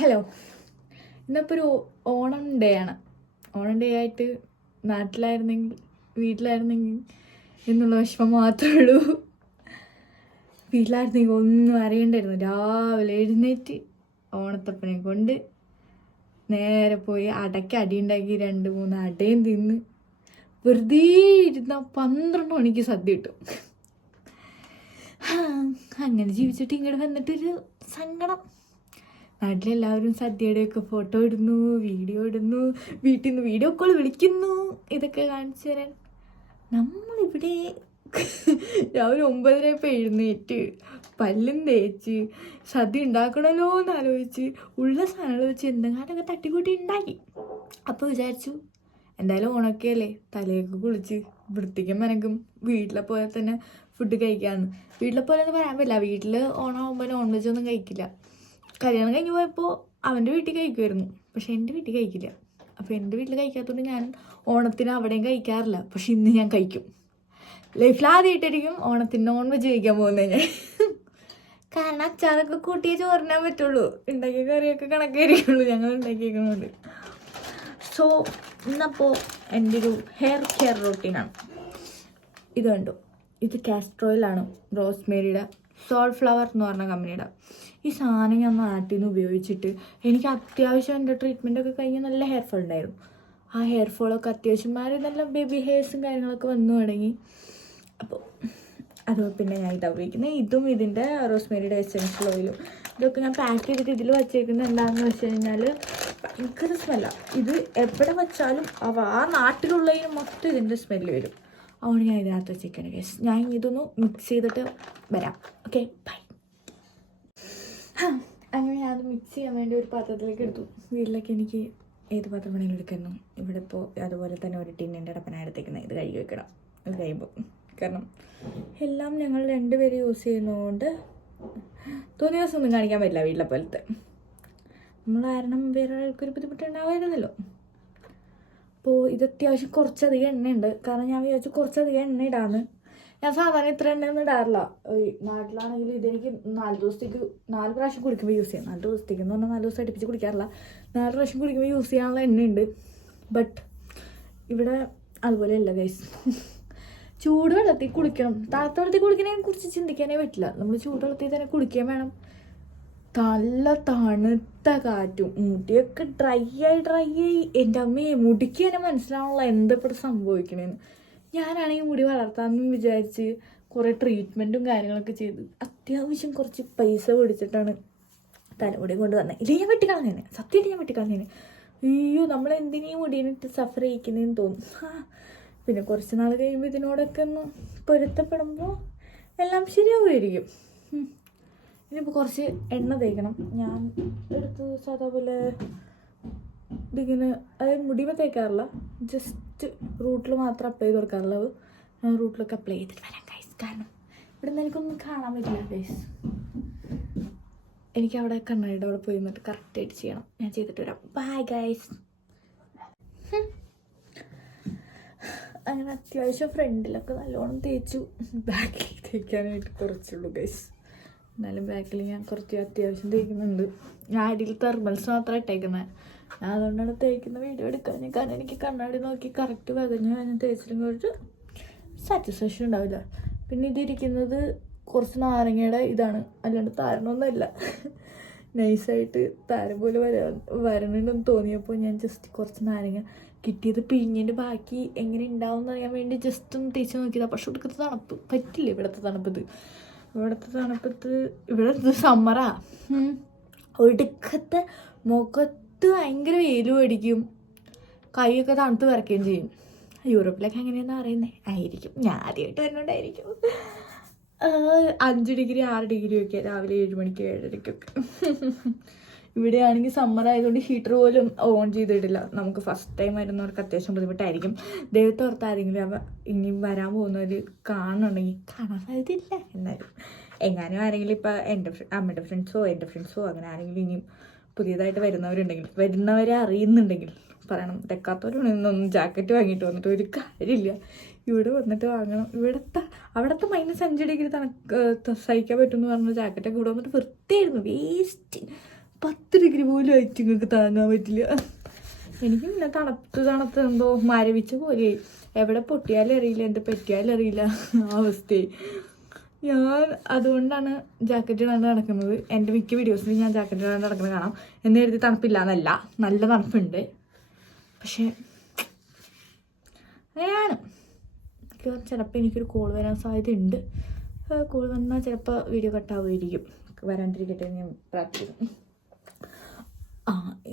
Hello, ഇന്നിപ്പോൾ ഒരു Onam day ആണ്. ഓണം ഡേ ആയിട്ട് നാട്ടിലായിരുന്നെങ്കിൽ വീട്ടിലായിരുന്നെങ്കിൽ എന്നുള്ള വിഷമം മാത്രമേ ഉള്ളൂ. വീട്ടിലായിരുന്നെങ്കിൽ ഒന്നും അറിയണ്ടായിരുന്നു. രാവിലെ എഴുന്നേറ്റ് ഓണത്തപ്പനെ കൊണ്ട് നേരെ പോയി അടയ്ക്ക് അടിയുണ്ടാക്കി 2-3 അടയും തിന്ന് വെറുതെ ഇരുന്ന 12 മണിക്ക് സദ്യ കിട്ടും. അങ്ങനെ ജീവിച്ചിട്ട് ഇങ്ങോട്ട് വന്നിട്ടൊരു സങ്കടം. നാട്ടിലെല്ലാവരും സദ്യയുടെയൊക്കെ ഫോട്ടോ ഇടുന്നു, വീഡിയോ ഇടുന്നു, വീട്ടിൽ നിന്ന് വീഡിയോ കോൾ വിളിക്കുന്നു. ഇതൊക്കെ കാണിച്ചു തരാൻ നമ്മളിവിടെ രാവിലെ 9:30 എഴുന്നേറ്റ് പല്ലും തേച്ച് സദ്യ ഉണ്ടാക്കണമല്ലോ എന്ന് ആലോചിച്ച് ഉള്ള സാധനങ്ങൾ വെച്ച് എന്തെങ്കിലുമൊക്കെ തട്ടിക്കൂട്ടി ഉണ്ടാക്കി. അപ്പോൾ വിചാരിച്ചു എന്തായാലും ഓണൊക്കെയല്ലേ, തലയൊക്കെ കുളിച്ച് വൃത്തിക്കും മെനക്കും വീട്ടിലെ പോലെ തന്നെ ഫുഡ് കഴിക്കാമെന്ന്. വീട്ടിലെ പോലെ എന്ന് പറയാൻ പറ്റില്ല, വീട്ടിൽ ഓണമാകുമ്പോൾ നോൺ വെജ് ഒന്നും കഴിക്കില്ല. കല്യാണം കഴിഞ്ഞ് പോയപ്പോൾ അവൻ്റെ വീട്ടിൽ കഴിക്കുമായിരുന്നു, പക്ഷെ എൻ്റെ വീട്ടിൽ കഴിക്കില്ല. അപ്പോൾ എൻ്റെ വീട്ടിൽ കഴിക്കാത്തതുകൊണ്ട് ഞാൻ ഓണത്തിന് അവിടെയും കഴിക്കാറില്ല. പക്ഷെ ഇന്ന് ഞാൻ കഴിക്കും. ലൈഫിൽ ആദ്യമായിട്ടായിരിക്കും ഓണത്തിന് നോൺ വെജ് കഴിക്കാൻ പോകുന്നത് ഞാൻ. കാരണം അച്ചാറൊക്കെ കൂട്ടിയേ ചോറിനാൻ പറ്റുള്ളൂ, ഉണ്ടാക്കിയ കറിയൊക്കെ കണക്കായിരിക്കുള്ളൂ ഞങ്ങൾ ഉണ്ടാക്കിയേക്കുന്നുണ്ട്. സോ ഇന്നപ്പോൾ എൻ്റെ ഒരു ഹെയർ കെയർ റൊട്ടീനാണ്. ഇത് കണ്ടു, ഇത് കാസ്റ്റർ ഓയിലാണ്, റോസ്മേരിയുടെ സോൾഫ്ലവർ എന്ന് പറഞ്ഞ കമ്പനിയുടെ. ഈ സാധനം ഞാൻ നാട്ടിൽ നിന്ന് ഉപയോഗിച്ചിട്ട് എനിക്ക് അത്യാവശ്യം എൻ്റെ ട്രീറ്റ്മെൻറ്റൊക്കെ കഴിഞ്ഞ് നല്ല ഹെയർ ഫോൾ ഉണ്ടായിരുന്നു. ആ ഹെയർ ഫോളൊക്കെ അത്യാവശ്യം മാറി നല്ല ബേബി ഹെയർസും കാര്യങ്ങളൊക്കെ വന്നു തുടങ്ങി. അപ്പോൾ അത് പിന്നെ ഞാൻ ഇതാ ഉപയോഗിക്കുന്നത്. ഇതും ഇതിൻ്റെ റോസ്മേരിയുടെ എസെൻഷ്യൽ ഓയിലും ഇതൊക്കെ ഞാൻ പാക്ക് ചെയ്തിട്ട് ഇതിൽ വച്ചേക്കുന്നത് എന്താണെന്ന് വെച്ച് കഴിഞ്ഞാൽ ഭയങ്കര സ്മെല്ലാണ്. ഇത് എവിടെ വെച്ചാലും ആ നാട്ടിലുള്ളതിന് മൊത്തം ഇതിൻ്റെ സ്മെല്ല് വരും. അതുകൊണ്ട് ഞാൻ ഇതിനകത്ത് വെച്ചേക്കാണ് ഗൈസ്. ഞാൻ ഇതൊന്ന് മിക്സ് ചെയ്തിട്ട് വരാം. Okay, bye. അങ്ങനെ ഞാനത് മിക്സ് ചെയ്യാൻ വേണ്ടി ഒരു പാത്രത്തിലേക്ക് എടുത്തു. വീട്ടിലേക്ക് എനിക്ക് ഏത് പാത്രം വേണമെങ്കിലും എടുക്കുന്നു. ഇവിടെ ഇപ്പോൾ അതുപോലെ തന്നെ ഒരു ടിന്നിൻ്റെ അടപ്പനാണ് എടുത്തേക്കുന്നത്. ഇത് കഴുകി വെക്കണം ഇത് കഴിയുമ്പോൾ. കാരണം എല്ലാം ഞങ്ങൾ 2 പേര് യൂസ് ചെയ്യുന്നതുകൊണ്ട് തോന്നിയ ദിവസം ഒന്നും കാണിക്കാൻ പറ്റില്ല വീട്ടിലെ പോലത്തെ. നമ്മൾ കാരണം വേറെ ആൾക്കൊരു ബുദ്ധിമുട്ടുണ്ടാവായിരുന്നല്ലോ. അപ്പോൾ ഇത് അത്യാവശ്യം കുറച്ചധികം എണ്ണയുണ്ട്. കാരണം ഞാൻ വിചാരിച്ചു കുറച്ചധികം എണ്ണ ഇടാന്ന്. ഞാൻ സാധാരണ ഇത്ര എണ്ണയൊന്നും ഇടാറില്ല. നാട്ടിലാണെങ്കിൽ ഇതെനിക്ക് 4 ദിവസത്തേക്ക് 4 പ്രാവശ്യം കുടിക്കുമ്പോൾ യൂസ് ചെയ്യാം. 4 ദിവസത്തേക്ക് എന്ന് പറഞ്ഞാൽ 4 ദിവസം അടുപ്പിച്ച് കുടിക്കാറില്ല. 4 പ്രാവശ്യം കുടിക്കുമ്പോൾ യൂസ് ചെയ്യാനുള്ള എണ്ണയുണ്ട്. ബട്ട് ഇവിടെ അതുപോലെയല്ല ഗൈസ്. ചൂടുവെള്ളത്തിൽ കുളിക്കണം. തണുത്ത വെള്ളത്തിൽ കുളിക്കുന്നതിനെ കുറിച്ച് ചിന്തിക്കാനേ പറ്റില്ല. നമ്മൾ ചൂടുവെള്ളത്തിൽ തന്നെ കുളിക്കാൻ വേണം. നല്ല തണുത്ത കാറ്റും മുടിയൊക്കെ ഡ്രൈ ആയി എൻ്റെ അമ്മയെ മുടിക്ക് തന്നെ മനസ്സിലാവുള്ള എന്തെപ്പോഴും സംഭവിക്കണേന്ന്. ഞാനാണെങ്കിൽ മുടി വളർത്താമെന്നും വിചാരിച്ച് കുറേ ട്രീറ്റ്മെൻറ്റും കാര്യങ്ങളൊക്കെ ചെയ്ത് അത്യാവശ്യം കുറച്ച് പൈസ പിടിച്ചിട്ടാണ് തലമുടി കൊണ്ട് വന്നത്. ഇല്ല, ഞാൻ വെട്ടിക്കളഞ്ഞേനെ, സത്യമായിട്ട് ഞാൻ വെട്ടിക്കളഞ്ഞേനെ. അയ്യോ, നമ്മൾ എന്തിനീ മുടിയിനിട്ട് സഫർ ചെയ്യിക്കുന്നതെന്ന് തോന്നും. പിന്നെ കുറച്ച് നാൾ കഴിയുമ്പോൾ ഇതിനോടൊക്കെ ഒന്ന് പൊരുത്തപ്പെടുമ്പോൾ എല്ലാം ശരിയാവുമായിരിക്കും. ഇനിയിപ്പോൾ കുറച്ച് എണ്ണ തേക്കണം. ഞാൻ എടുത്ത് സാധാ പോലെ ഇതിങ്ങനെ, അതായത് മുടിമ തേക്കാറില്ല, ജസ്റ്റ് റൂട്ടിൽ മാത്രം അപ്ലൈ ചെയ്ത് കൊടുക്കാറുള്ളത്. ഞാൻ റൂട്ടിലൊക്കെ അപ്ലൈ ചെയ്തിട്ട് വരാം ഗൈസ്. കാരണം ഇവിടെ നിന്ന് എനിക്കൊന്നും കാണാൻ പറ്റില്ല ഗൈസ്. എനിക്ക് അവിടെ കണ്ണാടിയുടെ അവിടെ പോയി നിന്നിട്ട് കറക്റ്റായിട്ട് ചെയ്യണം. ഞാൻ ചെയ്തിട്ട് വരാം. Bye guys. അങ്ങനെ അത്യാവശ്യം ഫ്രണ്ടിലൊക്കെ നല്ലോണം തേച്ചു. ബാക്കിൽ തേക്കാനായിട്ട് കുറച്ചുള്ളൂ ഗൈസ്. എന്നാലും ബാക്കിൽ ഞാൻ കുറച്ച് അത്യാവശ്യം തേക്കുന്നുണ്ട്. ഞാൻ അടിയിൽ തെർമൽസ് മാത്രം ഇട്ടേക്കുന്നത്. ഞാൻ അതുകൊണ്ടാണ് തേക്കുന്ന വീഡിയോ എടുക്കാൻ. കാരണം എനിക്ക് കണ്ണാടി നോക്കി കറക്റ്റ് വകഞ്ഞ് ഞാൻ തേച്ചില്ലെങ്കിൽ ഒരു സാറ്റിസ്ഫാക്ഷൻ ഉണ്ടാവില്ല. പിന്നെ ഇതിരിക്കുന്നത് കുറച്ച് നാരങ്ങയുടെ ഇതാണ്, അല്ലാണ്ട് താരനൊന്നുമല്ല. നൈസായിട്ട് താരം പോലെ വരണമെന്ന് തോന്നിയപ്പോൾ ഞാൻ ജസ്റ്റ് കുറച്ച് നാരങ്ങ കിട്ടിയത് പിഴിഞ്ഞിൻ്റെ ബാക്കി എങ്ങനെ ഉണ്ടാവും എന്നറിയാൻ വേണ്ടി ജസ്റ്റ് ഒന്ന് തേച്ച് നോക്കിയതാണ്. പക്ഷെ ഇവിടുത്തെ തണുപ്പ് പറ്റില്ല. ഇവിടുത്തെ തണുപ്പത്ത് സമ്മറാ. ഒടുക്കത്തെ മുഖത്ത് ഭയങ്കര വെയിലും അടിക്കും, കൈയൊക്കെ തണുത്ത് വിറയ്ക്കുകയും ചെയ്യും. യൂറോപ്പിലൊക്കെ എങ്ങനെയാണെന്ന് അറിയുന്നത് ആയിരിക്കും. ഞാൻ ആദ്യമായിട്ട് വരുന്നുണ്ടായിരിക്കും. 5 ഡിഗ്രി 6 ഡിഗ്രി ഒക്കെ രാവിലെ 7 മണിക്ക് 7:30-ക്കൊക്കെ. ഇവിടെയാണെങ്കിൽ സമ്മർ ആയതുകൊണ്ട് ഹീറ്റർ പോലും ഓൺ ചെയ്തിട്ടില്ല. നമുക്ക് ഫസ്റ്റ് ടൈം വരുന്നവർക്ക് അത്യാവശ്യം ബുദ്ധിമുട്ടായിരിക്കും. ദൈവത്തെ ഓർത്ത് ആരെങ്കിലും ഇനി വരാൻ പോകുന്നവർ കാണുന്നുണ്ടെങ്കിൽ കാണാൻ സാധ്യതയില്ല. എന്നാലും എങ്ങാനും ആരെങ്കിലും ഇപ്പം എൻ്റെ അമ്മയുടെ ഫ്രണ്ട്സോ എൻ്റെ ഫ്രണ്ട്സോ അങ്ങനെ ആരെങ്കിലും ഇനിയും പുതിയതായിട്ട് വരുന്നവരെ അറിയുന്നുണ്ടെങ്കിൽ പറയണം. തെക്കാത്തവരൊന്നും ജാക്കറ്റ് വാങ്ങിയിട്ട് വന്നിട്ട് ഒരു കാര്യമില്ല. ഇവിടെ വന്നിട്ട് വാങ്ങണം. അവിടുത്തെ -5 ഡിഗ്രി സഹിക്കാൻ പറ്റുമെന്ന് പറഞ്ഞ ജാക്കറ്റൊക്കെ ഇവിടെ വന്നിട്ട് വൃത്തിയായിരുന്നു. വേസ്റ്റ് 10 ഡിഗ്രി പോലും ആയിട്ട് നിങ്ങൾക്ക് താങ്ങാൻ പറ്റില്ല. എനിക്ക് പിന്നെ തണുത്ത് എന്തോ മരവിച്ച പോലെ എവിടെ പൊട്ടിയാലും അറിയില്ല, എന്ത് പറ്റിയാലും അറിയില്ല അവസ്ഥയായി. ഞാൻ അതുകൊണ്ടാണ് ജാക്കറ്റ് ഇടാണ്ട് നടക്കുന്നത്. എൻ്റെ മിക്ക വീഡിയോസിലും ഞാൻ ജാക്കറ്റ് ഇടാണ്ട് നടക്കുന്നത് കാണാം. എന്ന് കരുതി തണുപ്പില്ല എന്നല്ല, നല്ല തണുപ്പുണ്ട്. പക്ഷേ അങ്ങനെയാണ്. ചിലപ്പോൾ എനിക്കൊരു കോൾ വരാൻ സാധ്യതയുണ്ട്. കോൾ വന്നാൽ ചിലപ്പോൾ വീഡിയോ കട്ടാവുമായിരിക്കും. വരാണ്ടിരിക്കട്ടെ ഞാൻ പ്രാർത്ഥിക്കുന്നു.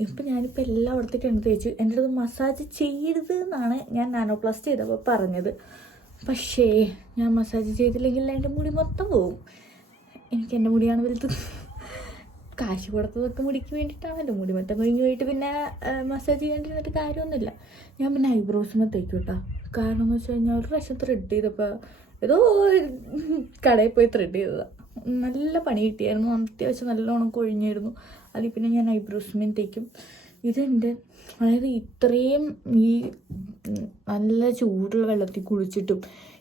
ഇപ്പം ഞാനിപ്പോൾ എല്ലായിടത്തേക്കും എണ്ണ തേച്ചു. എൻ്റെ അടുത്ത് മസാജ് ചെയ്യരുത് എന്നാണ് ഞാൻ നാനോപ്ലാസ്റ്റ് ചെയ്തപ്പോൾ പറഞ്ഞത്. പക്ഷേ ഞാൻ മസാജ് ചെയ്തില്ലെങ്കിൽ എൻ്റെ മുടി മൊത്തം പോവും. എനിക്ക് എൻ്റെ മുടിയാണ് വലുത്. കാശ് കൊടുത്തതൊക്കെ മുടിക്ക് വേണ്ടിയിട്ടാണല്ലോ. മുടി മൊത്തം കഴിഞ്ഞ് പോയിട്ട് പിന്നെ മസാജ് ചെയ്യേണ്ടിരുന്നിട്ട് കാര്യമൊന്നുമില്ല. ഞാൻ പിന്നെ ഐബ്രോസിനെ തേക്കും കേട്ടോ. കാരണം എന്ന് വെച്ച് കഴിഞ്ഞാൽ ഒരു പ്രാവശ്യം ത്രെഡ് ചെയ്തപ്പോൾ ഏതോ കടയിൽ പോയി ത്രെഡ് ചെയ്തതാണ്. നല്ല പണി കിട്ടിയായിരുന്നു. അത്യാവശ്യം നല്ലോണം കൊഴിഞ്ഞായിരുന്നു. അതിൽ പിന്നെ ഞാൻ ഐബ്രോസിനെ തേക്കും. ഇതെൻ്റെ അതായത് ഇത്രയും ഈ നല്ല ചൂടുള്ള വെള്ളത്തിൽ കുളിച്ചിട്ടും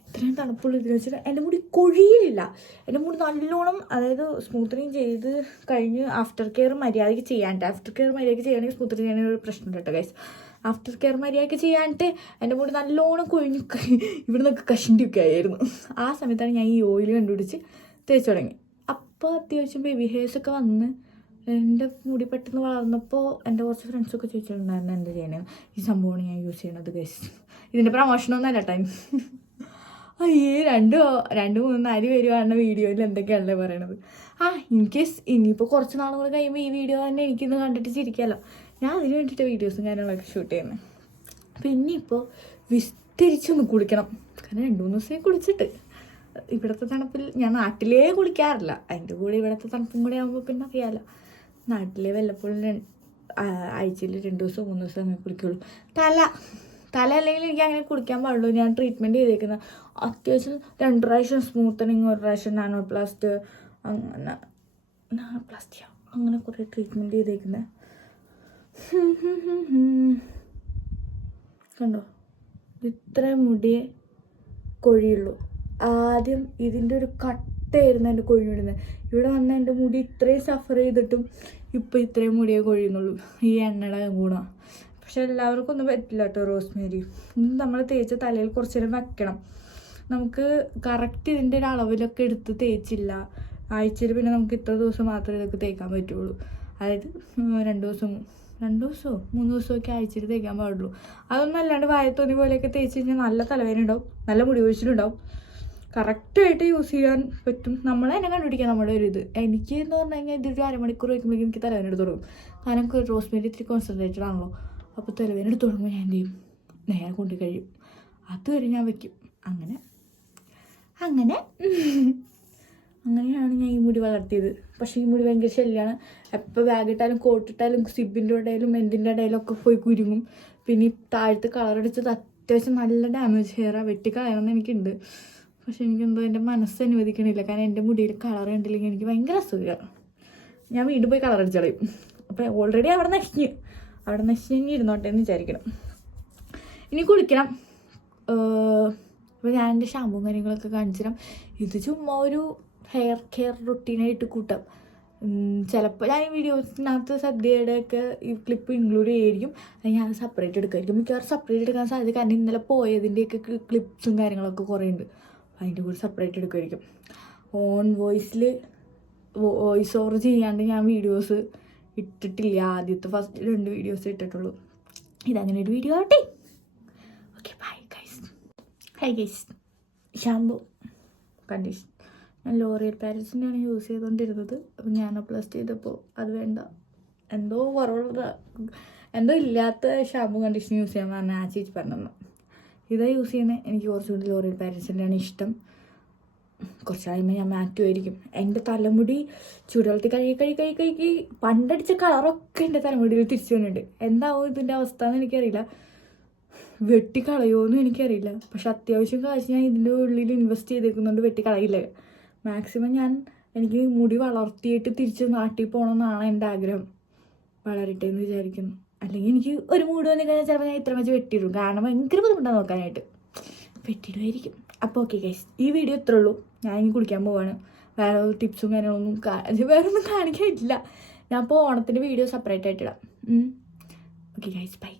ഇത്രയും തണുപ്പുള്ള ഇതിൽ വെച്ചിട്ട് എൻ്റെ മുടി കൊഴിയില്ല. എൻ്റെ മുടി നല്ലോണം അതായത് സ്മൂത്തനിങ് ചെയ്ത് കഴിഞ്ഞ് ആഫ്റ്റർ കെയർ മര്യാദയ്ക്ക് ചെയ്യാണ്ട്, ആഫ്റ്റർ കെയർ മര്യാദയ്ക്ക് ചെയ്യാണെങ്കിൽ സ്മൂത്തനിങ് ചെയ്യാനുള്ള ഒരു പ്രശ്നം കേട്ടോ ഗൈസ്. ആഫ്റ്റർ കെയർ മര്യാദയ്ക്ക് ചെയ്യാണ്ട് എൻ്റെ മുടി നല്ലോണം കൊഴിഞ്ഞു ഇവിടെ നിന്നൊക്കെ കഷണ്ടിയൊക്കെ ആയിരുന്നു. ആ സമയത്താണ് ഞാൻ ഈ ഓയിൽ കണ്ടുപിടിച്ച് തേച്ച് തുടങ്ങി. അപ്പോൾ അത്യാവശ്യം ബേബി ഹെയർസൊക്കെ വന്ന് എൻ്റെ മുടി പെട്ടെന്ന് വളർന്നപ്പോൾ എൻ്റെ കുറച്ച് ഫ്രണ്ട്സൊക്കെ ചോദിച്ചിട്ടുണ്ടായിരുന്നു എന്താ ചെയ്യണേ, ഈ സംഭവമാണ് ഞാൻ യൂസ് ചെയ്യണത് ഗൈസ്. ഇതിൻ്റെ പ്രമോഷനൊന്നുമല്ല ടൈം. അയ്യേ 2-3-4 പേര് കാണുന്ന വീഡിയോയിൽ എന്തൊക്കെയാണല്ലേ പറയണത്. ഇൻ കേസ് ഇനിയിപ്പോൾ കുറച്ച് നാളും കൂടെ കഴിയുമ്പോൾ ഈ വീഡിയോ തന്നെ എനിക്കിന്ന് കണ്ടിട്ട് ചിരിക്കാമല്ലോ. ഞാൻ അതിന് വേണ്ടിയിട്ട് വീഡിയോസും കാര്യങ്ങളൊക്കെ ഷൂട്ട് ചെയ്യുന്നത്. പിന്നെ ഇപ്പോൾ വിസ്തരിച്ചൊന്ന് കുളിക്കണം. കാരണം 2-3 ദിവസമേ കുളിച്ചിട്ട്. ഇവിടുത്തെ തണുപ്പിൽ ഞാൻ നാട്ടിലേ കുളിക്കാറില്ല. അതിൻ്റെ കൂടെ ഇവിടുത്തെ തണുപ്പും കൂടെ ആകുമ്പോൾ പിന്നെ അറിയാമല്ലോ. നാട്ടിലെ വല്ലപ്പോഴും ആഴ്ചയിൽ 2 ദിവസം 3 ദിവസം അങ്ങനെ കുളിക്കുള്ളൂ. തല അല്ലെങ്കിൽ എനിക്ക് അങ്ങനെ കുളിക്കാൻ പാടുള്ളൂ. ഞാൻ ട്രീറ്റ്മെൻറ്റ് ചെയ്തേക്കുന്ന അത്യാവശ്യം 2 പ്രാവശ്യം സ്മൂത്തനിങ്, 1 പ്രാവശ്യം നാനോപ്ലാസ്റ്റ്, അങ്ങനെ കുറേ ട്രീറ്റ്മെൻറ്റ് ചെയ്തേക്കുന്നത്. കണ്ടോ, ഇത്ര മുടിയെ കൊഴിയുള്ളൂ. ആദ്യം ഇതിൻ്റെ ഒരു കട്ടയായിരുന്നു എൻ്റെ കൊഴിഞ്ഞിടുന്നത്. ഇവിടെ വന്ന എൻ്റെ മുടി ഇത്രയും സഫർ ചെയ്തിട്ടും ഇപ്പോൾ ഇത്രയും മുടിയെ കൊഴിയുന്നുള്ളൂ. ഈ എണ്ണയുടെ ഗുണം. പക്ഷെ എല്ലാവർക്കും ഒന്നും പറ്റില്ല കേട്ടോ റോസ്മേരി. നമ്മൾ തേച്ച് തലയിൽ കുറച്ച് നേരം വെക്കണം. നമുക്ക് കറക്റ്റ് ഇതിൻ്റെ ഒരു അളവിലൊക്കെ എടുത്ത് തേച്ചില്ല. ആഴ്ചയിൽ പിന്നെ നമുക്ക് ഇത്ര ദിവസം മാത്രമേ ഇതൊക്കെ തേക്കാൻ പറ്റുള്ളൂ. അതായത് 2 ദിവസമോ 3 ദിവസമൊക്കെ ആഴ്ചയിൽ തേക്കാൻ പാടുള്ളൂ. അതൊന്നും അല്ലാണ്ട് വായത്തോന്നി പോലെയൊക്കെ തേച്ച് കഴിഞ്ഞാൽ നല്ല തലവേദന ഉണ്ടാവും, നല്ല മുടി കൊഴിച്ചിലുണ്ടാവും. കറക്റ്റായിട്ട് യൂസ് ചെയ്യാൻ പറ്റും. നമ്മൾ തന്നെ കണ്ടുപിടിക്കാം നമ്മുടെ ഒരു ഇത്. എനിക്ക് എന്ന് പറഞ്ഞു കഴിഞ്ഞാൽ ഇതൊരു 1/2 മണിക്കൂർ വയ്ക്കുമ്പോഴേക്കും എനിക്ക് തലവേദന എടുത്ത് തുടങ്ങും. കാരണം റോസ്മേരി ഇത്തിരി കോൺസെൻട്രേറ്റഡ് ആണല്ലോ. അപ്പോൾ തലവേദന എടുത്ത് തുടങ്ങുമ്പോൾ ഞാൻ എന്ത് ചെയ്യും, നേരെ കൊണ്ട് കഴിയും. അതുവരെ ഞാൻ വയ്ക്കും. അങ്ങനെയാണ് ഞാൻ ഈ മുടി വളർത്തിയത്. പക്ഷേ ഈ മുടി ഭയങ്കര ശല്യമാണ്. എപ്പോൾ ബാഗിട്ടാലും കോട്ടിട്ടാലും സിബിൻ്റെ ഇടയിലും എന്തിൻ്റെ ഇടയിലും ഒക്കെ പോയി കുരുങ്ങും. പിന്നെ ഈ താഴത്ത് കളറടിച്ചത് അത്യാവശ്യം നല്ല ഡാമേജ് ഹെയറാണ്. വെട്ടിക്കളയണമെന്ന് എനിക്കുണ്ട്. പക്ഷെ എനിക്കെന്തോ എൻ്റെ മനസ്സ് അനുവദിക്കണില്ല. കാരണം എൻ്റെ മുടിയിൽ കളർ കണ്ടില്ലെങ്കിൽ എനിക്ക് ഭയങ്കര അസുഖമാണ്. ഞാൻ വീണ്ടും പോയി കളർ അടിച്ച് കളയും. അപ്പോൾ ഓൾറെഡി അവിടെ നശിഞ്ഞ് ഇരുന്നോട്ടെ എന്ന് വിചാരിക്കണം. ഇനി കുളിക്കണം. അപ്പോൾ ഞാൻ എൻ്റെ ഷാമ്പും കാര്യങ്ങളൊക്കെ കാണിച്ചു തരാം. ഇത് ചുമ്മാ ഒരു ഹെയർ കെയർ റൊട്ടീനായിട്ട് കൂട്ടാം. ചിലപ്പോൾ ഞാൻ ഈ വീഡിയോസിനകത്ത് സദ്യയുടെയൊക്കെ ഈ ക്ലിപ്പ് ഇൻക്ലൂഡ് ചെയ്യുമായിരിക്കും. അത് ഞാൻ സെപ്പറേറ്റ് എടുക്കുമായിരിക്കും. മിക്കവാറും സെപ്പറേറ്റ് എടുക്കാൻ സാധ്യത. കാരണം ഇന്നലെ പോയതിൻ്റെയൊക്കെ ക്ലിപ്സും കാര്യങ്ങളൊക്കെ കുറേ ഉണ്ട്. അതിൻ്റെ കൂടെ സെപ്പറേറ്റ് എടുക്കുമായിരിക്കും. ഓൺ വോയിസ് ഓവർ ചെയ്യാണ്ട് ഞാൻ വീഡിയോസ് ഇട്ടിട്ടില്ല. ആദ്യത്തെ ഫസ്റ്റ് 2 വീഡിയോസ് ഇട്ടിട്ടുള്ളൂ. ഇതങ്ങനെ ഒരു വീഡിയോ ആവട്ടെ. Okay bye guys. High guys. Shampoo condition ഞാൻ ലോറിയൽ പാരീസിൻ്റെയാണ് യൂസ് ചെയ്തുകൊണ്ടിരുന്നത്. അപ്പോൾ ഞാൻ അപ്ലസ് ചെയ്തപ്പോൾ അത് വേണ്ട, എന്തോ ഇല്ലാത്ത ഷാമ്പു കണ്ടീഷൻ യൂസ് ചെയ്യാൻ പറഞ്ഞാൽ ആ ചേച്ചി പറഞ്ഞു. ഇതാ യൂസ് ചെയ്യുന്നത്. എനിക്ക് കുറച്ചുകൂടി ലോറിയൽ പാരീസിൻ്റെയാണ് ഇഷ്ടം. കുറച്ച് കഴിയുമ്പോൾ ഞാൻ മാറ്റുമായിരിക്കും. എൻ്റെ തലമുടി ചൂടുവെള്ളത്തിൽ കഴുകി പണ്ടടിച്ച കളറൊക്കെ എൻ്റെ തലമുടിയിൽ തിരിച്ചു വന്നിട്ടുണ്ട്. എന്താവും ഇതിൻ്റെ അവസ്ഥ എന്ന് എനിക്കറിയില്ല. വെട്ടിക്കളയുമോയെന്നും എനിക്കറിയില്ല. പക്ഷെ അത്യാവശ്യം കാശ് ഞാൻ ഇതിൻ്റെ ഉള്ളിൽ ഇൻവെസ്റ്റ് ചെയ്തേക്കുന്നുണ്ട്. വെട്ടിക്കളയില്ല. മാക്സിമം എനിക്ക് മുടി വളർത്തിയിട്ട് തിരിച്ച് നാട്ടിൽ പോകണമെന്നാണ് എൻ്റെ ആഗ്രഹം. വളരട്ടെ എന്ന് വിചാരിക്കുന്നു. അല്ലെങ്കിൽ എനിക്ക് ഒരു മൂഡ് വന്നു കഴിഞ്ഞാൽ ചിലപ്പോൾ ഞാൻ ഇത്ര വെച്ച് വെട്ടിയിടും. കാരണം ഭയങ്കര ബുദ്ധിമുട്ടാണ് നോക്കാനായിട്ട്. വെട്ടിയിടുമായിരിക്കും. അപ്പോൾ ഓക്കെ ഗൈസ്, ഈ വീഡിയോ ഇത്രേ ഉള്ളൂ. ഞാൻ ഇനി കുളിക്കാൻ പോവാണ്. വേറെ ടിപ്സും കാര്യങ്ങളൊന്നും വേറെ ഒന്നും കാണിക്കാനില്ല. ഞാൻ ഇപ്പോൾ ഓണത്തിൻ്റെ വീഡിയോ സെപ്പറേറ്റ് ആയിട്ട് ഇടാം. Okay guys, by.